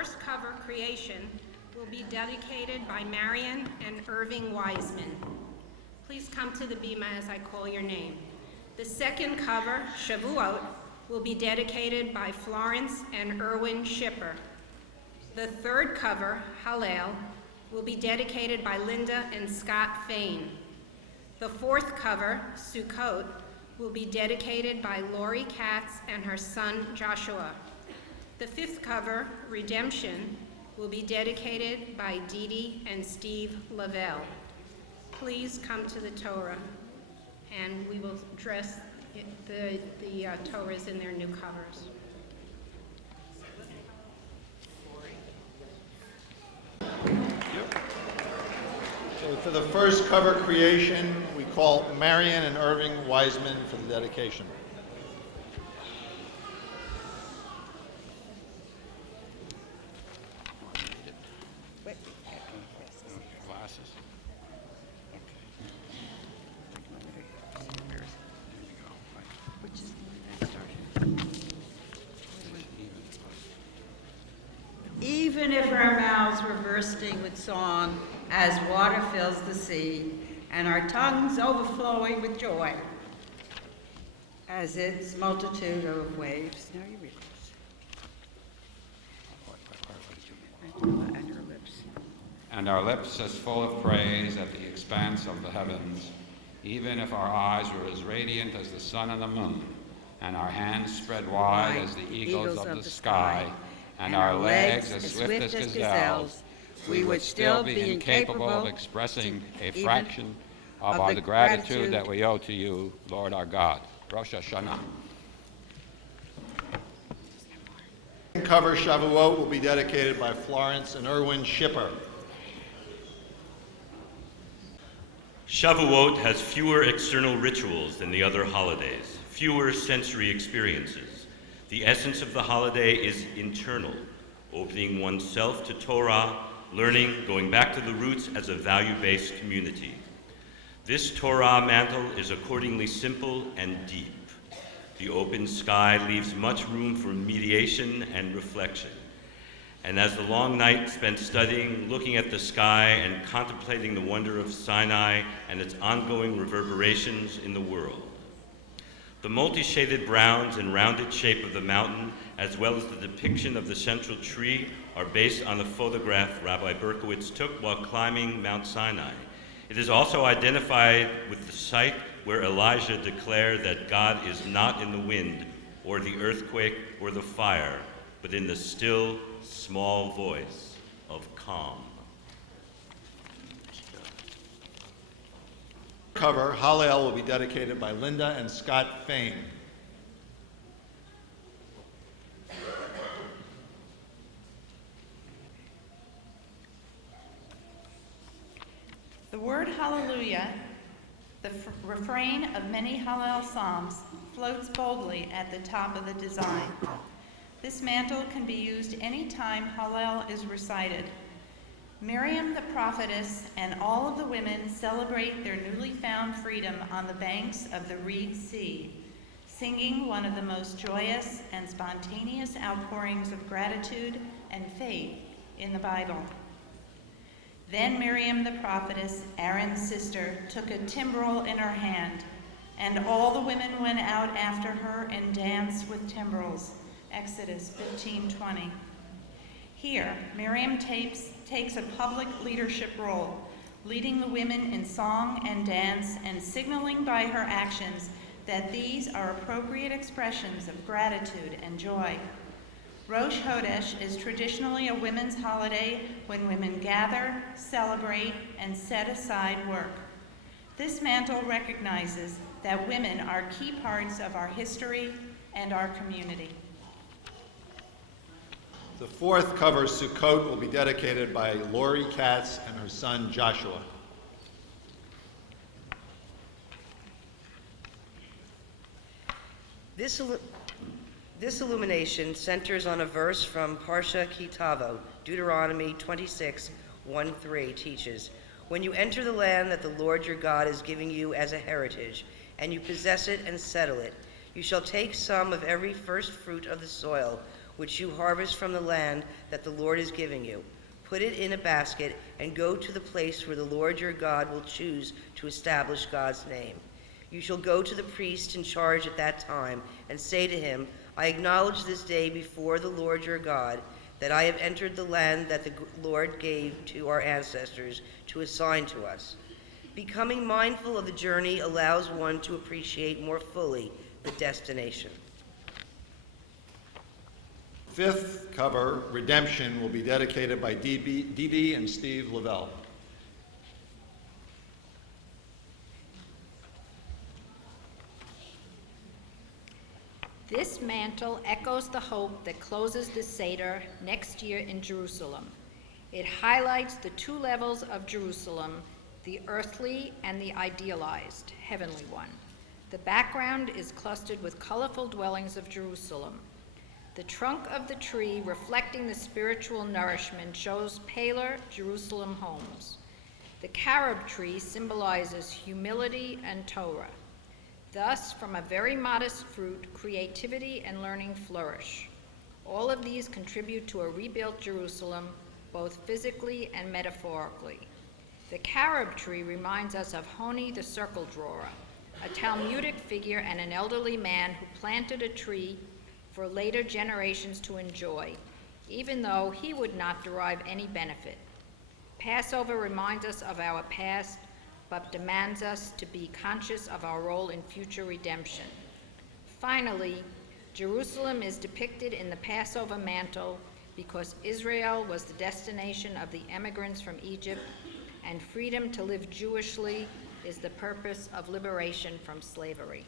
first cover, Creation, will be dedicated by Marion and Irving Wiseman. Please come to the bima as I call your name. The second cover, Shavuot, will be dedicated by Florence and Erwin Schipper. The third cover, Hallel, will be dedicated by Linda and Scott Fain. The fourth cover, Sukkot, will be dedicated by Lori Katz and her son Joshua. The fifth cover, Redemption, will be dedicated by Dee Dee and Steve Lavelle. Please come to the Torah, and we will dress the Torahs in their new covers. So for the first cover, Creation, we call Marion and Irving Wiseman for the dedication. Glasses. Even if our mouths were bursting with song as water fills the sea, and our tongues overflowing with joy as its multitude of waves. Now you read this. And your lips. And our lips as full of praise at the expanse of the heavens, even if our eyes were as radiant as the sun and the moon, and our hands spread wide as the eagles of the sky, and our legs as swift as gazelles, we would still be incapable of expressing a fraction of the gratitude that we owe to you, Lord our God. Rosh Hashanah. Cover, Shavuot, will be dedicated by Florence and Erwin Schipper. Shavuot has fewer external rituals than the other holidays, fewer sensory experiences. The essence of the holiday is internal, opening oneself to Torah, learning, going back to the roots as a value-based community. This Torah mantle is accordingly simple and deep. The open sky leaves much room for mediation and reflection. And as the long night spent studying, looking at the sky, and contemplating the wonder of Sinai and its ongoing reverberations in the world. The multi-shaded browns and rounded shape of the mountain, as well as the depiction of the central tree, are based on the photograph Rabbi Berkowitz took while climbing Mount Sinai. It is also identified with the site where Elijah declared that God is not in the wind, or the earthquake, or the fire, but in the still, small voice of calm. Cover, Hallel, will be dedicated by Linda and Scott Fain. The word hallelujah, the refrain of many Hallel psalms, floats boldly at the top of the design. This mantle can be used any time Hallel is recited. Miriam the prophetess and all of the women celebrate their newly found freedom on the banks of the Reed Sea, singing one of the most joyous and spontaneous outpourings of gratitude and faith in the Bible. Then Miriam the prophetess, Aaron's sister, took a timbrel in her hand, and all the women went out after her and danced with timbrels. Exodus 15:20. Here, Miriam takes a public leadership role, leading the women in song and dance and signaling by her actions that these are appropriate expressions of gratitude and joy. Rosh Chodesh is traditionally a women's holiday when women gather, celebrate, and set aside work. This mantle recognizes that women are key parts of our history and our community. The fourth cover, Sukkot, will be dedicated by Lori Katz and her son Joshua. This illumination centers on a verse from Parsha Kitavo, Deuteronomy 26:1-3 teaches, "When you enter the land that the Lord your God is giving you as a heritage, and you possess it and settle it, you shall take some of every first fruit of the soil, which you harvest from the land that the Lord is giving you. Put it in a basket and go to the place where the Lord your God will choose to establish God's name. You shall go to the priest in charge at that time and say to him, I acknowledge this day before the Lord your God that I have entered the land that the Lord gave to our ancestors to assign to us. Becoming mindful of the journey allows one to appreciate more fully the destination. Fifth cover, Redemption, will be dedicated by Dee Dee and Steve Lavelle. This mantle echoes the hope that closes the Seder next year in Jerusalem. It highlights the two levels of Jerusalem, the earthly and the idealized, heavenly one. The background is clustered with colorful dwellings of Jerusalem. The trunk of the tree, reflecting the spiritual nourishment, shows paler Jerusalem homes. The carob tree symbolizes humility and Torah. Thus, from a very modest fruit, creativity and learning flourish. All of these contribute to a rebuilt Jerusalem, both physically and metaphorically. The carob tree reminds us of Honi the circle drawer, a Talmudic figure and an elderly man who planted a tree for later generations to enjoy, even though he would not derive any benefit. Passover reminds us of our past, but demands us to be conscious of our role in future redemption. Finally, Jerusalem is depicted in the Passover mantle because Israel was the destination of the emigrants from Egypt, and freedom to live Jewishly is the purpose of liberation from slavery.